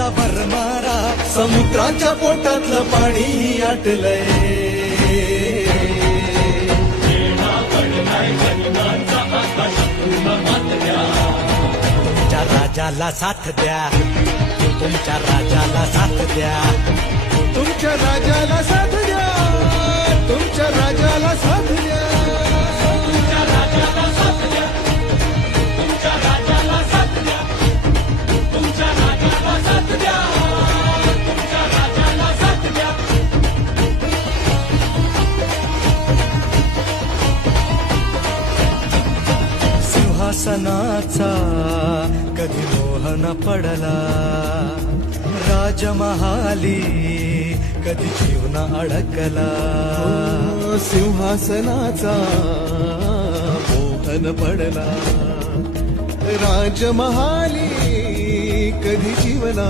भरमारा समुद्राच्या पोटातलं पाणी आटलंय. तुमच्या राजाला साथ द्या, तुमच्या राजाला साथ द्या, तुमच्या राजाला साथ द्या, तुमच्या राजाला साथ द्या, तुमच्या राजाला साथ द्या, तुमच्या राजाला साथ द्या, तुमच्या राजाला साथ द्या, तुमच्या राजाला साथ द्या. सिंहासनाचा कधी मोह न पडला, राजमहाली कधी जीव न अडकला. सिंहासनाचा मोहन पडला, राजमहाली कधी जीवना